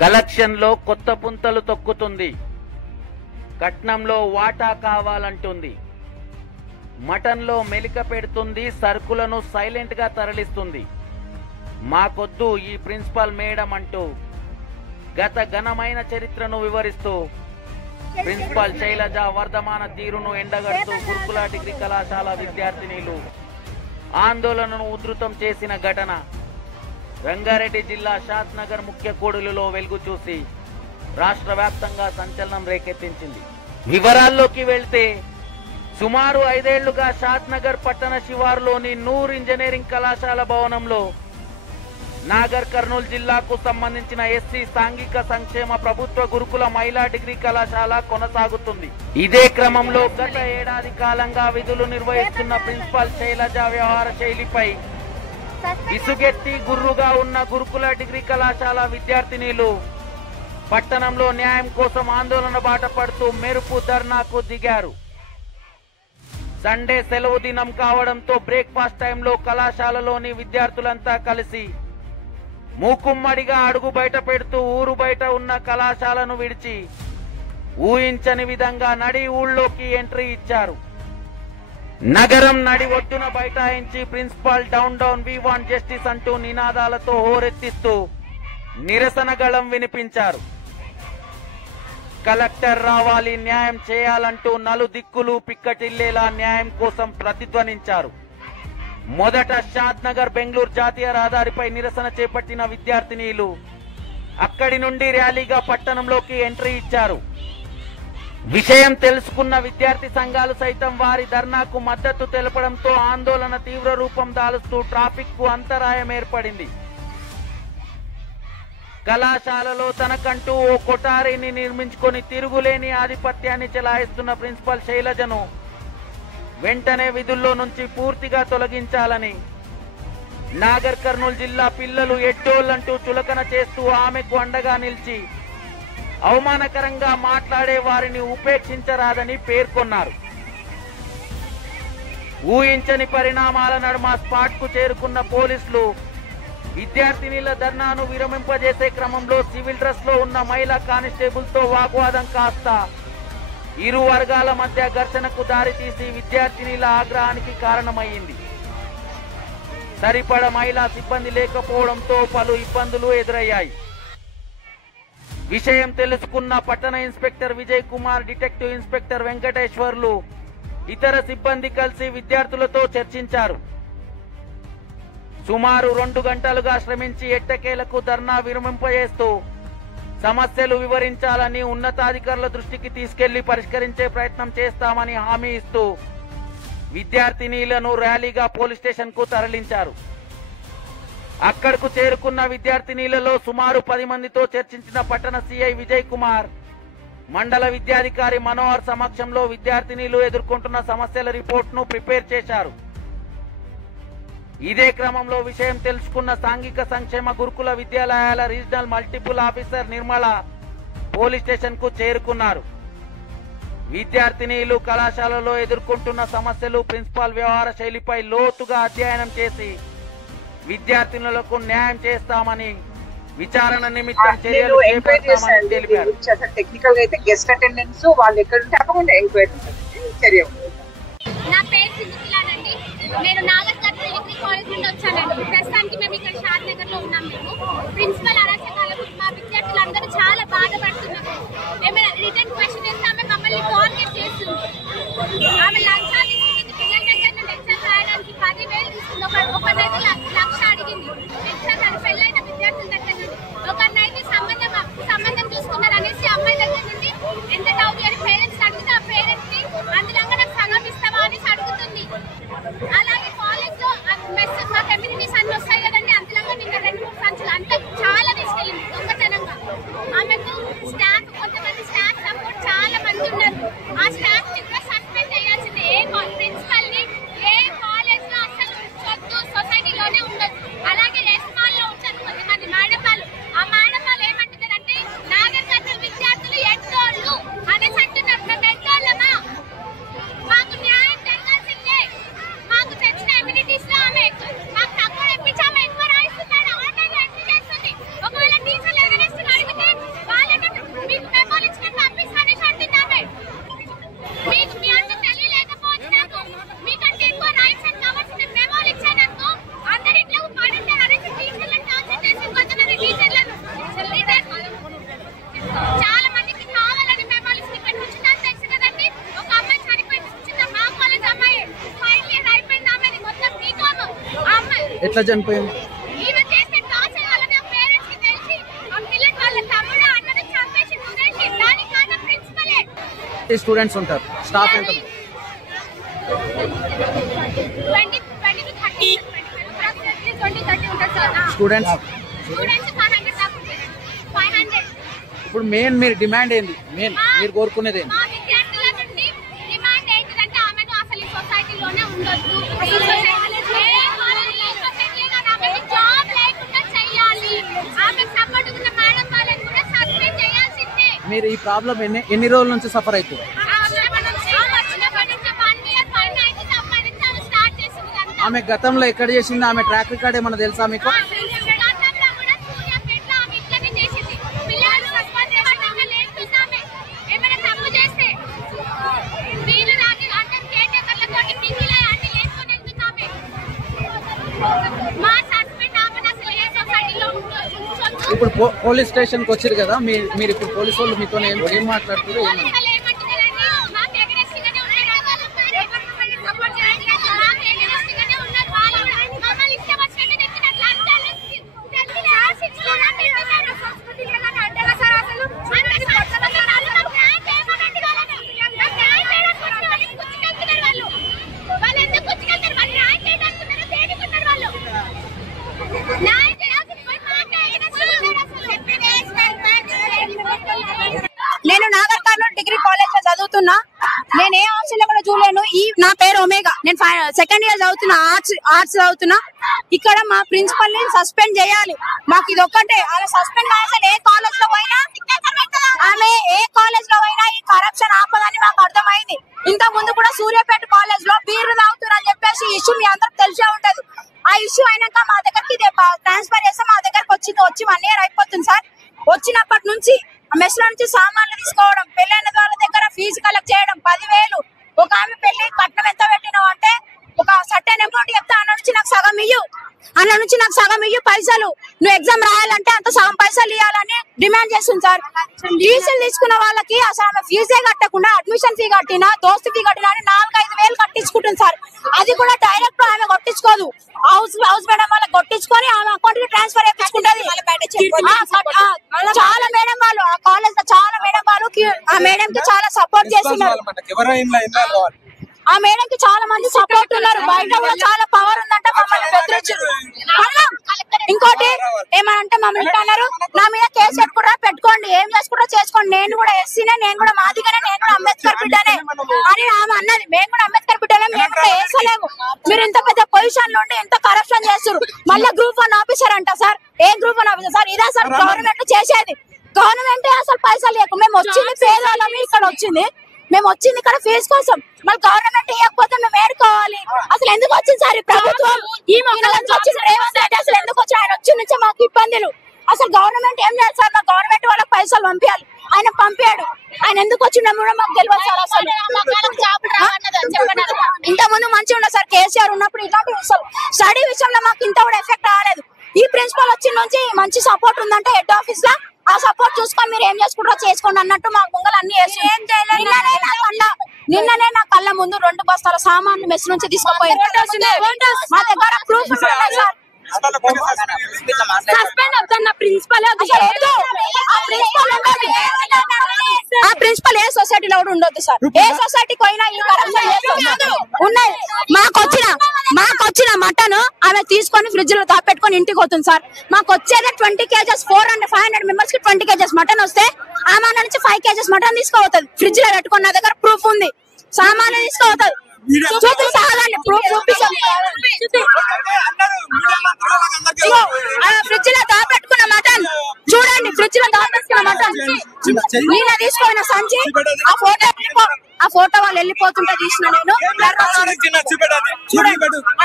కలెక్షన్లో కొత్త పుంతలు తొక్కుతుంది. కట్నంలో వాటా కావాలంటుంది. మటన్లో మెలిక పెడుతుంది. సరుకులను సైలెంట్గా తరలిస్తుంది. మాకొద్దు ఈ ప్రిన్సిపల్ మేడం అంటూ గత ఘనమైన చరిత్రను వివరిస్తూ ప్రిన్సిపల్ శైలజ వర్ధమాన తీరును ఎండగడుతూ గురుకుల డిగ్రీ కళాశాల విద్యార్థినిలు ఆందోళనను ఉధృతం చేసిన ఘటన రంగారెడ్డి జిల్లా షాద్నగర్ ముఖ్య కూడలిలో వెలుగు చూసి రాష్ట్ర వ్యాప్తంగా సంచలనం రేకెత్తించింది. వివరాల్లోకి వెళ్తే సుమారు 5 ఏళ్లుగా షాద్నగర్ పట్టణ శివారులోని నూర్ ఇంజనీరింగ్ కళాశాల భవనంలో నాగర్ కర్నూలు జిల్లాకు సంబంధించిన ఎస్సీ సాంఘిక సంక్షేమ ప్రభుత్వ గురుకుల మహిళా డిగ్రీ కళాశాల కొనసాగుతుంది. ఇదే క్రమంలో గత ఏడాది కాలంగా విధులు నిర్వహిస్తున్న ప్రిన్సిపల్ శైలజ వ్యవహార శైలిపై విసుగెత్తి గుర్రుగా ఉన్న గురుకుల డిగ్రీ కళాశాల విద్యార్థినిలు పట్టణంలో న్యాయం కోసం ఆందోళన బాట పడుతూ మెరుపు ధర్నాకు దిగారు. సండే సెలవు దినం కావడంతో బ్రేక్ఫాస్ట్ టైంలో కళాశాలలోని విద్యార్థులంతా కలిసి మూకుమ్మడిగా అడుగు బయట పెడుతూ ఊరు బయట ఉన్న కళాశాలను విడిచి ఊహించని విధంగా నడి ఊళ్ళోకి ఎంట్రీ ఇచ్చారు. నగరం నడి ఒడ్డున బైఠాయించి principal down down we want justice అంటూ నినాదాలతో హోరెత్తిస్తూ నిరసన గళం వినిపించారు. కలెక్టర్ రావాలి, న్యాయం చేయాలంటూ నలుదిక్కులు పిక్కటిల్లేలా న్యాయం కోసం ప్రతిధ్వనించారు. మొదట షాద్నగర్ బెంగళూరు జాతీయ రహదారిపై నిరసన చేపట్టిన విద్యార్థినీలు అక్కడి నుండి ర్యాలీగా పట్టణంలోకి ఎంట్రీ ఇచ్చారు. విషయం తెలుసుకున్న విద్యార్థి సంఘాలు సైతం వారి ధర్నాకు మద్దతు తెలపడంతో ఆందోళన తీవ్ర రూపం దాలుస్తూ ట్రాఫిక్ కు అంతరాయం ఏర్పడింది. కళాశాలలో తనకంటూ ఓ కొఠారిని నిర్మించుకొని తిరుగులేని ఆధిపత్యాన్ని చెలాయిస్తున్న ప్రిన్సిపల్ శైలజను వెంటనే విధుల్లో నుంచి పూర్తిగా తొలగించాలని నాగర్ కర్నూలు జిల్లా పిల్లలు ఎడ్డోళ్లంటూ చులకన చేస్తూ ఆమెకు అండగా నిలిచి అవమానకరంగా మాట్లాడే వారిని ఉపేక్షించరాదని పేర్కొన్నారు. ఊహించని పరిణామాల నడుమ స్పాట్ కు చేరుకున్న పోలీసులు విద్యార్థినిల ధర్నాను విరమింపజేసే క్రమంలో సివిల్ డ్రెస్ లో ఉన్న మహిళా కానిస్టేబుల్ తో వాగ్వాదం కాస్త ఇరు వర్గాల మధ్య ఘర్షణకు దారితీసి విద్యార్థినిల ఆగ్రహానికి కారణమయ్యింది. సరిపడ మహిళా సిబ్బంది లేకపోవడంతో పలు ఇబ్బందులు ఎదురయ్యాయి. విషయం తెలుసుకున్న పట్టణ inspector Vijay Kumar, detective inspector Venkateswarlu ఇతర సిబ్బంది కలిసి విద్యార్థులతో చర్చించారు. సుమారు 2 గంటలుగా శ్రమించి ఎట్టకేలకు ధర్నా విరమింపజేస్తూ సమస్యలు వివరించాలని ఉన్నతాధికారుల దృష్టికి తీసుకెళ్లి పరిష్కరించే ప్రయత్నం చేస్తామని హామీ ఇస్తూ విద్యార్థినీలను ర్యాలీగా పోలీస్ స్టేషన్ కు తరలించారు. అక్కడకు చేరుకున్న విద్యార్థినీలలో సుమారు 10 మందితో చర్చించిన పట్టణ సిఐ విజయ్ కుమార్ మండల విద్యాధికారి మనోహర్ సమక్షంలో విద్యార్థినీలు ఎదుర్కొంటున్న సమస్యల రిపోర్ట్ను ప్రిపేర్ చేశారు. ఇదే క్రమంలో విషయం తెలుసుకున్న సాంఘిక సంక్షేమ గురుకుల విద్యాలయాల regional multiple officer Nirmal police station కు చేరుకున్నారు. విద్యార్థినీలు కళాశాలలో ఎదుర్కొంటున్న సమస్యలు, ప్రిన్సిపాల్ వ్యవహార శైలిపై లోతుగా అధ్యయనం చేసి విద్యార్థినులకు న్యాయం చేస్తామని, విచారణ నిమిత్తం చర్యలు చేపడతామని తెలిపారు. టెక్నికల్ గా అయితే గెస్ట్ అటెండెన్స్ వాళ్ళు ఎక్కడ ఉంటే తప్పకుండా ఎంక్వైరీ చర్య. నా పేరు సింధులానండి. నేను నాగర్ కర్నూలు డిగ్రీ కాలేజ్ నుండి వచ్చానండి. ప్రస్తుతానికి మేము ఇక్కడ షాద్నగర్ లో ఉన్నాం. మేము ప్రిన్సిపల్ అరాచకాలకు మా విద్యార్థులందరూ చాలా బాధపడుతున్నారు. ఏమైనా రిటర్న్ క్వశ్చన్ వేస్తే ఆమె మమ్మల్ని టార్గెట్ చేస్తుంది. ఆమె లంచాలు ఇస్తుంది. పిల్లల దగ్గర నుండి ఎగ్జామ్ రాయడానికి 10,000 ఇస్తుంది. ఒకరినైతే 1,00,000 అడిగింది. ఎగ్జామ్ అది పెళ్ళైన విద్యార్థుల దగ్గర నుండి. ఒకరినైతే సంబంధం చూసుకున్నారు అనేసి అమ్మాయి దగ్గర నుండి ఎంత డౌట్ అని పేరెంట్స్ అడిగితే ఆ పేరెంట్స్ ని అందులో నాకు సగం ఇస్తావా అనేసి అడుగుతుంది. అలాగే కాలేజ్ లో మా కమ్యూనిటీస్ అన్ని వస్తాయి కదండి, అందులో నిన్న 2-3 సంచులు అంతా చాలా తీసుకెళ్ళింది దొంగతనంగా. ఎట్లా చనిపోయింది? ఈమె చేసే టార్చర్ వల్ల నా పేరెంట్స్ కి తెలిసి ఆ పిల్లల వాళ్ళ తమ్ముడు అన్నను చంపేసి ఊరేసి దానికి కారణం ప్రిన్సిపలే. స్టూడెంట్స్ ఉంటారు, స్టాఫ్ ఎంత? 20 to 30 ఉంటుంది సార్. స్టూడెంట్స్ 500 దాకా ఉంటుంది. 500. ఇప్పుడు మెయిన్ మీరు డిమాండ్ ఏంది? మెయిన్ మీరు కోరుకునేది ఏంది? మా విద్యార్థుల నుండి డిమాండ్ ఏంటిదంటే ఆమెను అసలు ఈ సొసైటీలోనే ఉండొద్దు. ఈ సొసైటీలో ఆమెకి జాబ్ లేకుండా చేయాలి. ఆమెకు సపోర్ట్ ఉన్న మేడం వాళ్ళని కూడా సస్పెండ్ చేయాల్సిందే. మీరు ఈ ప్రాబ్లం ఎన్ని రోజుల నుంచి సఫర్ అవుతుంది? ఆమె గతంలో ఎక్కడ చేసింది? ఆమె ట్రాక్ రికార్డ్ ఏమన్నా తెలుసా మీకు? ఇప్పుడు పోలీస్ స్టేషన్ కి వచ్చారు కదా, మీరు ఇప్పుడు పోలీసు వాళ్ళు మీతో ఏం మాట్లాడుతారు? నేను నాగర్ కర్నూలు డిగ్రీ కాలేజ్ లో చదువుతున్నా. నేను ఏ హాస్టల్ కూడా చూడలేను. నా పేరు ఒమేగా. నేను సెకండ్ ఇయర్ చదువుతున్నా, ఆర్ట్స్ చదువుతున్నా. ఇక్కడ మా ప్రిన్సిపల్ ని సస్పెండ్ చేయాలి. మాకు ఇది ఒక్కటే. అలా సస్పెండ్ కావాల్సిన ఏ కాలేజ్ లో పోయినా, ఆమె ఏ కాలేజ్ లో పోయినా ఈ కరప్షన్ ఆపదని మాకు అర్థమైంది. ఇంత ముందు కూడా సూర్యాపేట కాలేజ్ లో బీర్లు తాగుతున్నారని చెప్పేసి ఇష్యూ మీ అందరికి తెలిసే ఉంటది. ఆ ఇష్యూ అయినాక మా దగ్గరికి ట్రాన్స్ఫర్ చేస్తే మా దగ్గరకు వచ్చి 1 year అయిపోతుంది సార్. వచ్చినప్పటి నుంచి మెస్ నుంచి సామాన్లు తీసుకోవడం, పెళ్ళైన వాళ్ళ దగ్గర ఫీజు కలెక్ట్ చేయడం 10,000. ఒక ఆమె పెళ్లి కట్నం ఎంత పెట్టినావు అంటే ఒక సర్టెన్ అమౌంట్ చెప్తే అన్న నుంచి నాకు సగం ఇయ్యు పైసలు, నువ్వు ఎగ్జామ్ రాయాలంటే అంత సగం పైసలు ఇవ్వాలని డిమాండ్ చేస్తుంది సార్. ఫీజులు తీసుకున్న వాళ్ళకి అసలు ఆమె ఫీజే కట్టకుండా అడ్మిషన్ ఫీ కట్టినా, దోస్తు ఫీ కట్టినా అని 4-5 వేలు కట్టించుకుంటుంది సార్. అది కూడా డైరెక్ట్ ఆమె కొట్టించుకోదు, హౌస్ మేడం వాళ్ళకి కొట్టించుకొని ఆమె అకౌంట్ కి ట్రాన్స్ఫర్ చేయించుకుంటది. చాలా మేడం వాళ్ళు ఆ కాలేజ్ లో చాలా మేడం వాళ్ళు ఆ మేడం కి చాలా సపోర్ట్ చేస్తున్నారు. ఆ మేడం కి చాలా మంది సపోర్ట్ ఉన్నారు. బయట కూడా చాలా పవర్ ఉందంట. మమ్మల్ని బెదిరించారు. ఇంకోటి ఏమనంటే మమ్మల్ని అన్నారు, నా మీద కేసు పెట్టుకోండి, ఏం చేసుకుంటారో చేసుకోండి, నేను కూడా ఎస్సీనే, నేను కూడా మాదిగానే, నేను కూడా అంబేద్కర్ బిడ్డనే అని ఆమె అన్నది. మేము కూడా అంబేద్కర్ బిడ్డలే, మేము కూడా వేసలేము. మీరు ఇంత పెద్ద పొజిషన్ లో ఉండి ఎంత కరప్షన్ చేస్తారు. మళ్ళీ గ్రూప్ 1 ఆఫీసర్ అంట సార్. ఏ గ్రూప్ 1 ఆఫీసర్ సార్? ఇదే సార్ గవర్నమెంట్ చేసేది. గవర్నమెంట్ అసలు పైసలు లేకు. మేము వచ్చింది పేదవాళ్ళమి, ఇక్కడ వచ్చింది మేము వచ్చింది ఇక్కడ ఫీజు కోసం. మళ్ళీ గవర్నమెంట్ ఇవ్వకపోతే మేము ఏడుకోవాలి. అసలు ఎందుకు వచ్చింది సార్ ఈ ప్రభుత్వం? ఈ వచ్చింది రేవంత్ రెడ్డి అసలు ఎందుకు వచ్చి? ఆయన వచ్చి నుంచే మాకు ఇబ్బందులు. అసలు గవర్నమెంట్ ఏం చేయాలి సార్? మా గవర్నమెంట్ వాళ్ళకి పైసలు పంపించాలి. ఆయన పంపాడు. ఆయన ఎందుకు వచ్చిండో కూడా మాకు తెలియదు సార్. అసలు ఇంత ముందు మంచిగా ఉండదు సార్. కేసీఆర్ ఉన్నప్పుడు ఇలాంటి స్టడీ విషయంలో మాకు ఇంత కూడా ఎఫెక్ట్ రాలేదు. ఈ ప్రిన్సిపల్ వచ్చిన నుంచి మంచి సపోర్ట్ ఉందంటే హెడ్ ఆఫీస్ లో ఆ సపోర్ట్ చూసుకొని మీరు ఏం చేసుకుంటారో చేసుకోండి అన్నట్టు మా ముంగలు అన్ని నిన్ననే నా కళ్ళ ముందు 2 బస్తాల సామాన్లు మెస్ నుంచి తీసుకుపోయారు. మా దగ్గర ప్రూఫ్ ఉన్నాయి సార్. సస్పెండ్ అవుతున్న ప్రిన్సిపల్ ఆ ప్రిన్సిపల్ ఏ సొసైటీలో కూడా ఉండొద్దు సార్. ఏ సొసైటీకి పోయినా ఈ కరప్షన్ ఉన్నాయి. మాకొచ్చిన మటన్ ఆమె తీసుకొని ఫ్రిడ్జ్ లో దాపెట్టుకొని ఇంటికి పోతుంది సార్. మాకు వచ్చేది 20 kgs 400-500 మెంబర్స్ కి 20 kgs మటన్ వస్తే ఆమె నుంచి 5 kgs మటన్ తీసుకోవద్దు. ఫ్రిడ్జ్ లో పెట్టుకుని నా దగ్గర ప్రూఫ్ ఉంది. సామాన్లు తీసుకోవద్దు. చూపిస్తాగండి ప్రూఫ్ ఫ్రిడ్జ్ లో దాపెట్టుకున్న మటన్ చూడండి. ఫ్రిడ్జ్ లో దాపెట్టుకున్న మటన్ నేను తీసుకున్న సంచి ఆ ఫోటో వాళ్ళు వెళ్ళిపోతుంటే తీసిన నేను.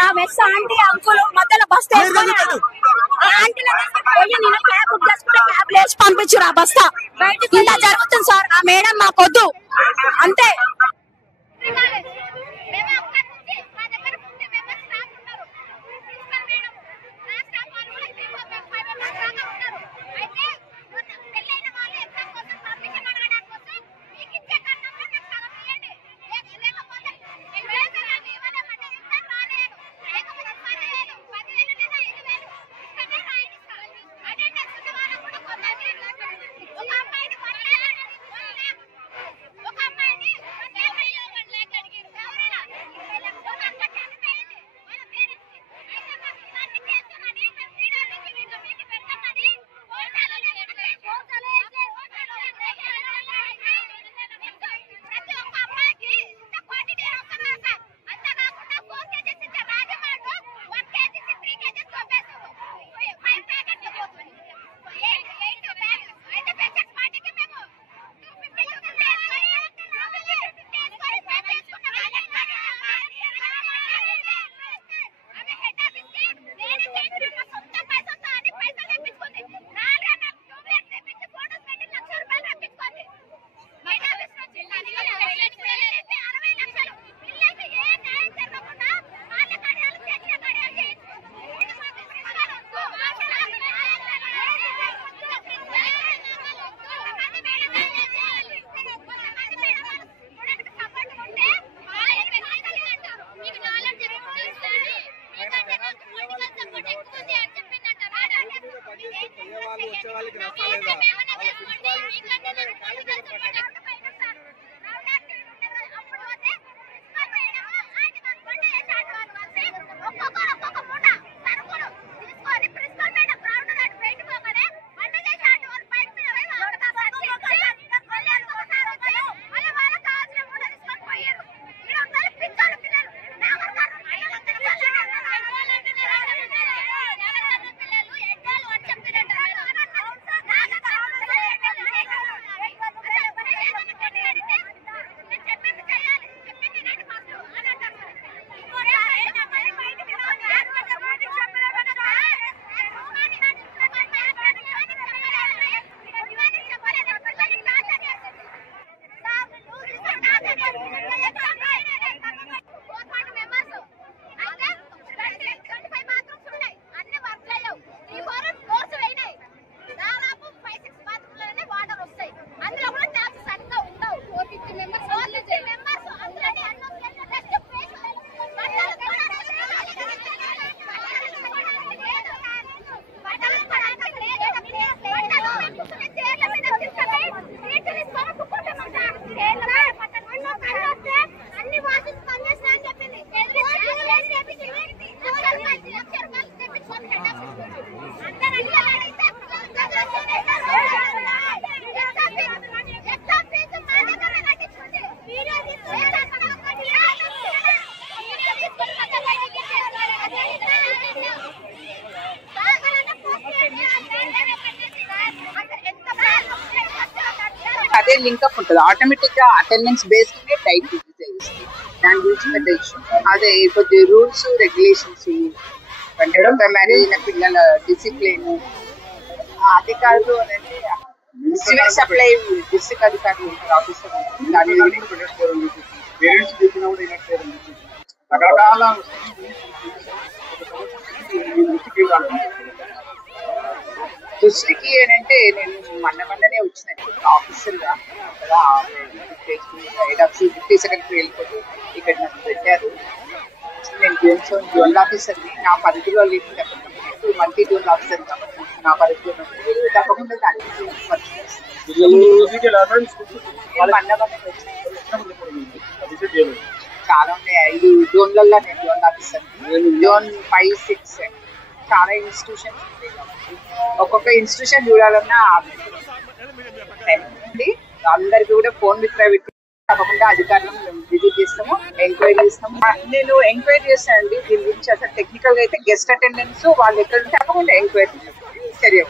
ఆ మెస్ ఆంటీ అంకుల్ మధ్యలో బస్తా పంపించారు. ఆ బస్తా ఇంత జరుగుతుంది సార్. ఆ మేడం మాకొద్దు అంతే. అదే లింకప్ ఉంటుంది ఆటోమేటిక్ గా అటెండెన్స్ బేస్డ్ డైట్ చేస్తుంది. దాని గురించి పెద్ద ఇష్యూ. అదే కొద్ది రూల్స్ రెగ్యులేషన్స్ మ్యారేజ్ అయిన పిల్లల డిసిప్లిన్ అధికారులు అంటే సివిల్ సప్లై డిస్ట్రిక్ట్ అధికారులు ఆఫీసర్ రకరకాల దృష్టికి ఏంటంటే నేను మొన్ననే వచ్చిన ఆఫీసర్ గా హెడ్ ఆఫీసర్ డిప్యూటీ సెక్రటరీ వెళ్ళిపోతే ఇక్కడ నన్ను పెట్టారు. నేను జోనల్ ఆఫీసర్ని. నా పరిధిలో లేదు తప్పకుండా మల్టీ జోనల్ ఆఫీసర్ కాబట్టి నా పరిధిలో తప్పకుండా దానికి చాలా ఉన్నాయి. 5 జోన్లలో నేను జోనల్ ఆఫీసర్. జోన్ 5, 6 చాలా ఇన్స్టిట్యూషన్స్ ఉంటాయి. ఒక్కొక్క ఇన్స్టిట్యూషన్ చూడాలన్నా అందరికి కూడా ఫోన్ విత్ ప్రైవేట్ తప్పకుండా అధికారులను విజిట్ చేస్తాము, ఎంక్వైరీ చేస్తాము. నేను ఎంక్వైరీ చేస్తానండి దీని గురించి. అసలు టెక్నికల్ గా అయితే గెస్ట్ అటెండెన్స్ వాళ్ళు ఎక్కడ ఉంటే తప్పకుండా ఎంక్వైరీ చర్య